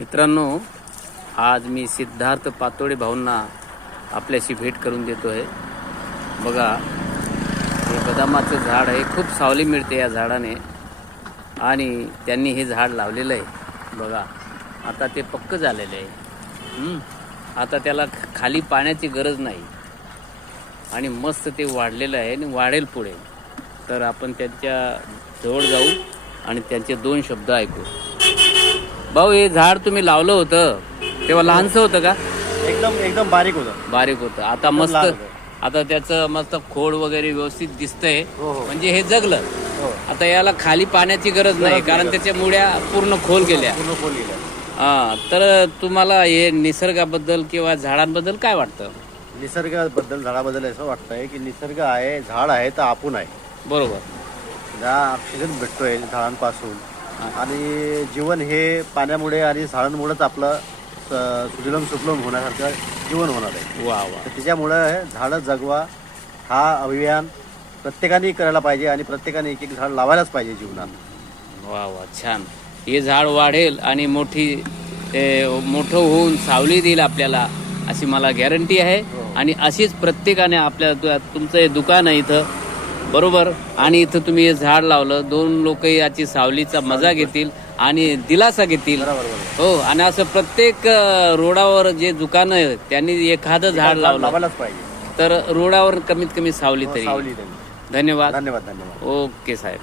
मित्रांनो, आज मी सिद्धार्थ पातोडे भाऊंना आपल्याशी भेट करून देतो आहे. बघा, हे बदामाचं झाड आहे. खूप सावली मिळते या झाडाने आणि त्यांनी हे झाड लावलेलं आहे. बघा, आता ते पक्क झालेलं आहे. आता त्याला खाली पाण्याची गरज नाही आणि मस्त ते वाढलेलं आहे आणि वाढेल पुढे. तर आपण त्यांच्या जवळ जाऊ आणि त्यांचे 2 शब्द ऐकू. भाऊ, हे झाड तुम्ही लावलं होतं तेव्हा लहानसं होतं का? एकदम बारीक होतं. बारीक होतं. आता मस्त, आता त्याचं मस्त खोड वगैरे व्यवस्थित दिसतंय. हो. म्हणजे हे जगलं. हो. आता याला खाली पाण्याची गरज नाही, कारण त्याच्या मुळ्या पूर्ण खोल गेल्या. हा, तर तुम्हाला हे निसर्गाबद्दल किंवा झाडांबद्दल काय वाटतं? निसर्गाबद्दल, झाडाबद्दल असं वाटतंय की निसर्ग आहे, झाड आहे तर आपण आहे. बरोबर. ज्या ऑक्सिजन भेटतोय झाडांपासून आणि जीवन हे पाण्यामुळे आणि झाडांमुळेच आपलं सुजलम सुफलम होण्यासारखं जीवन होणार आहे. वा वा. तर त्याच्यामुळं झाडं जगवा हा अभियान प्रत्येकाने करायला पाहिजे आणि प्रत्येकाने एक झाड लावायलाच पाहिजे जीवनात. वा वा, छान. हे झाड वाढेल आणि मोठं होऊन सावली देईल आपल्याला, अशी मला गॅरंटी आहे. आणि अशीच प्रत्येकाने आपल्या, तुमचं हे दुकान आहे इथं, बरोबर, आणि इथं तुम्ही हे झाड लावलं, 2 लोक याची सावलीचा मजा घेतील आणि दिलासा घेतील. हो, आणि असं प्रत्येक रोडावर जे दुकान आहे त्यांनी एखादं झाड लावायलाच पाहिजे, तर रोडावर कमीत कमी सावली तरी. सावली. धन्यवाद. धन्यवाद. ओके साहेब.